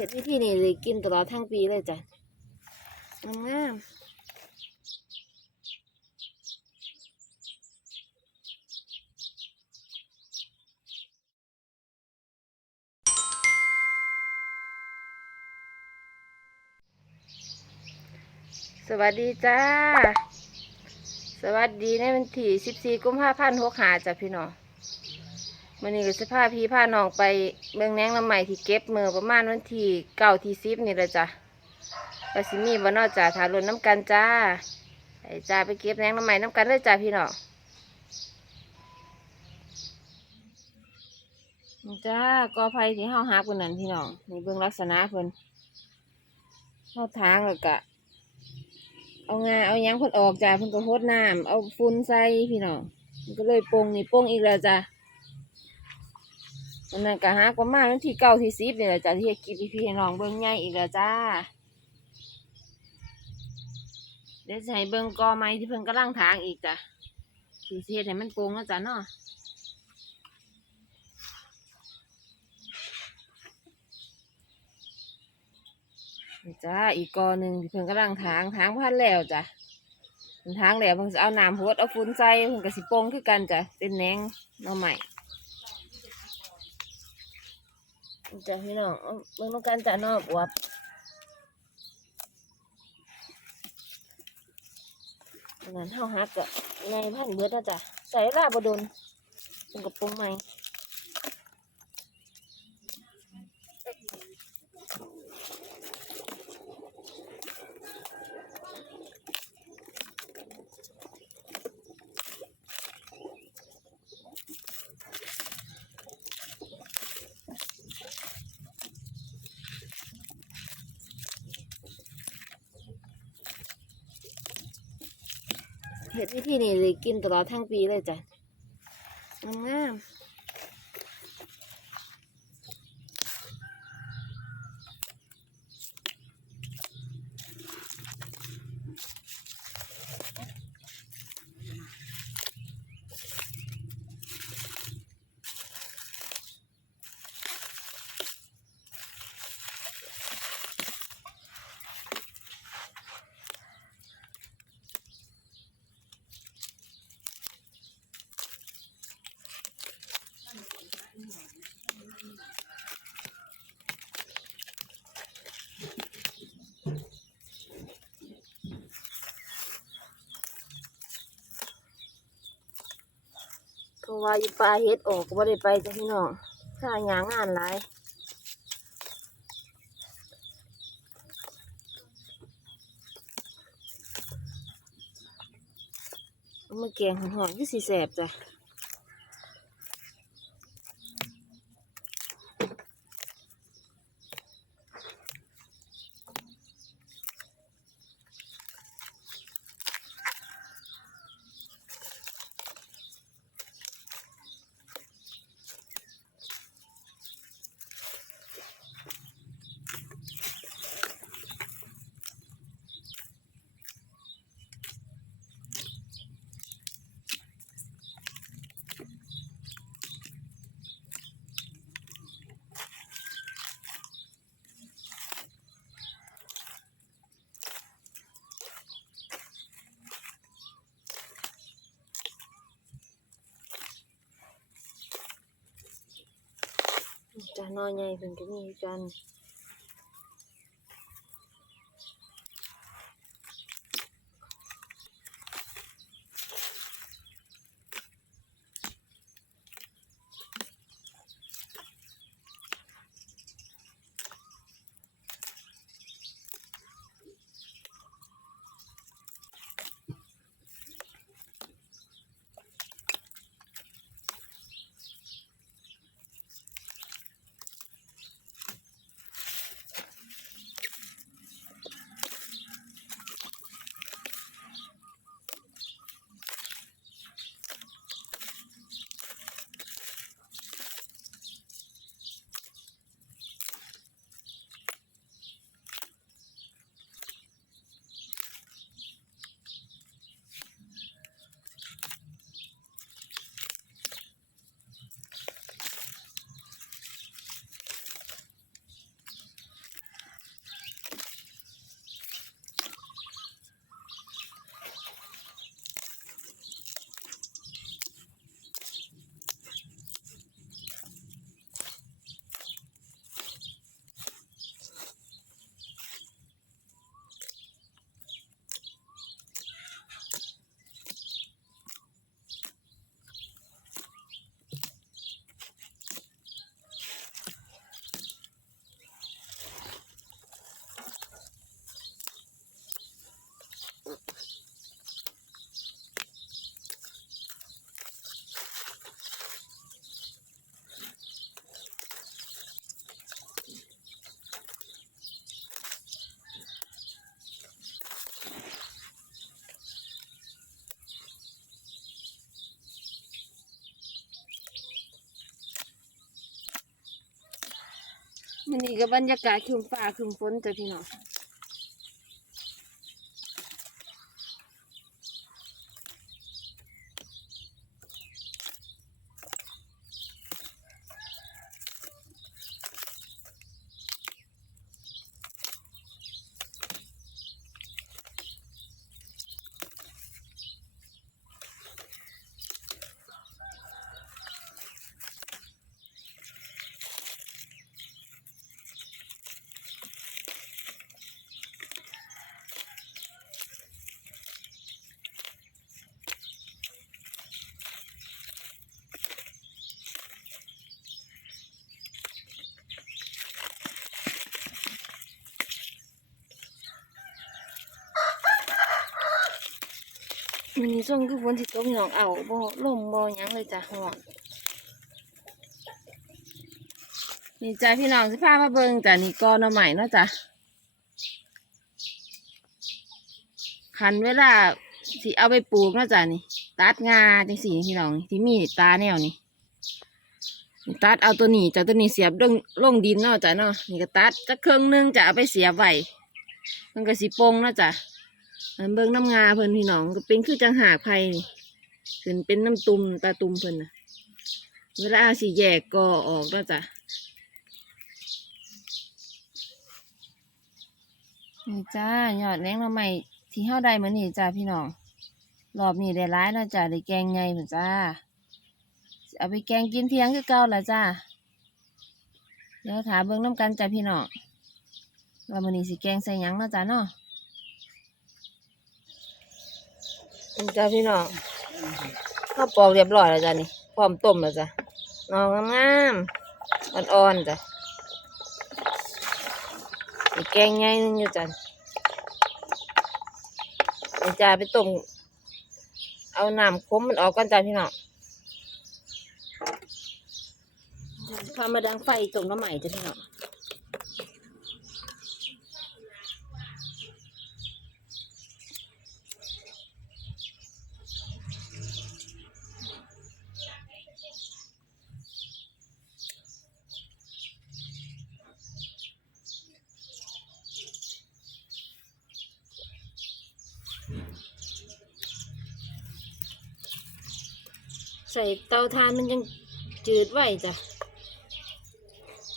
เห็ดวิธีนี้เลยกินตลอดทั้งปีเลยจ้ะงามสวัสดีจ้า สวัสดีในวันที่ 14 กุมภาพันธ์6หาจ้ะพี่น้อง มันนี้ก็สิพาพี่พาน้องไปเมืองแนงลำใหม่ที่เก็บมือประมาณวันที่เก้าที่สิบนี่ละจ้ะก็สิมีบ่เนอกจาถารุนน้ำกันจ้าไอ้จ้าไปเก็บแนงลำใหม่น้ำกันเลยจ้าพี่น้องจ้ากอไผ่ที่เฮาหาคนนั้นพี่น้องนี่เบิ่งลักษณะเพิ่นเฮาทางแล้วก็เอางาเอายังเพิ่นออกจ้าเพิ่นก็โคดน้ำเอาฝุ่นใส่พี่น้องมันก็เลยโป่งนี่โป่งอีกแล้วจ้า อันนั้นก็หากประมาณวันที่เก้าที่สิบนี่แหละจ้าที่เฮ็ดกินพี่น้องเบิ่งใหญ่อีกแล้วจ้า เดี๋ยวจะให้เบิ่งกอไม้ที่เพิ่นกำลังถางอีกจ้ะสิเฮ็ดให้มันโป่งแล้วจ้ะเนาะจ้าอีกกอหนึ่งที่เพิ่นกำลังถางถางพันแล้วจ้ะทางแล้วเพิ่นสิเอาน้ำพดเอาฝุ่นใส่เพิ่นก็สิโป่งคือกันจ้ะเป็นแนงน่อใหม่ จ้ะพี่น้องเอาเบิ่งต้องการจะนอบวบอันนั้นเท่าฮักกะในพันเบิดนะจ้ะใส่ลาบโดนเพิ่นก็ปรุงใหม่ เห็ดวิธีนี้เลยกินตลอดทั้งปีเลยจ้ะงาม เพราะว่าอยู่ปลาเฮ็ดออกก็บ่ได้ไปจ้ะพี่น้องถ้าหยางงานหลายเอามาแกงหอมๆคือสิแสบจ้ะ จ้ะน้อยใหญ่ มันนี่ก็บรรยากาศครึมฟ้าครึมฝนจ้ะพี่น้อง มันนี่ส่งคือฝนสิตกพี่น้องเอาบ่ลมบ่ยังเลยจ้ะฮ้อนนี่จ้ะพี่น้องสิพามาเบิ่งจ้ะนี่กอหน่อใหม่เนาะจ้ะคันเวลาสิเอาไปปลูกเนาะจ้ะนี่ ตัดงาจังสี่พี่น้องที่มีตาแนวนี่ตัดเอาตัวนี้จ้ะตัวนี้เสียบลงลงดินเนาะจ้ะเนาะนี่ก็ตัดจะเครึ่องหนึงจะเอาไปเสียบไว้มันก็สิโปงเนาะจ้ะ เบิ่งน้ำงาเพิ่นพี่น้องก็เป็นคือจังหากไผ่นี่ขึ้นเป็นน้ำตุ่มตาตุ่มเพิ่นนะเวลาสิแยกก็ออกเนาะจ้ะนี่จ้ายอดแหนงเราใหม่ที่เฮาได้มานี่จ้าพี่น้องรอบนี้ได้ร้ายแล้วจ้ะได้แกงไงเหมือนจ้าเอาไปแกงกินเที่ยงคือเก่าละจ้าเดี๋ยวถามเบิ่งน้ำกันจ้ะพี่น้องว่ามื้อนี้สิแกงใส่หยังนะจ้าเนาะนี่ จ้าพี่น้องข้าวปอกเรียบร้อยแล้วจ้ะนี่พร้อมต้มแล้วจ้ะนองงามๆอ่อนๆจ้ะแกงไงนึงอยู่จ้ะนี่จ้าไปต้มเอาน้ำคมมันออกก่อนจ้าพี่น้องพามาดังไฟตรงน้ำใหม่จ้ะพี่น้อง ส่เตาถ่านมันยังจืดไว้จ้ะ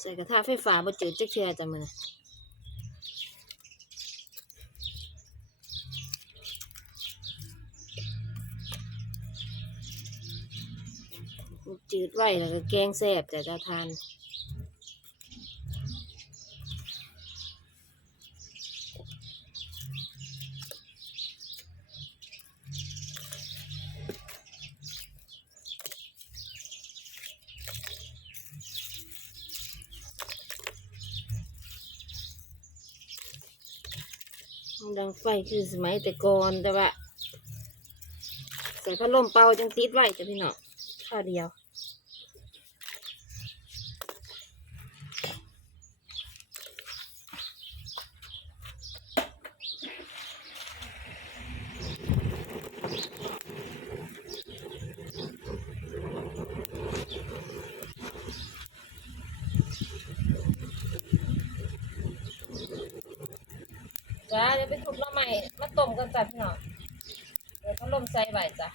ใส่กระทะไฟฟ้าบ่จืดจักเทื่อจ้ะมันจืดไว้แล้วก็แกงแซ่บจ้ะเตาถ่าน ดังไฟคือสมัยแต่ก่อนแต่ว่าใส่พัดลมเป่าจังติดไว้จ้ะพี่น้องข้าเดียว จ้าเดี๋ยวไปทุบหน้อใหม่มาต้มกันจ้ะพี่น้องเดี๋ยวเขาลมใส่ไว้จ้ะ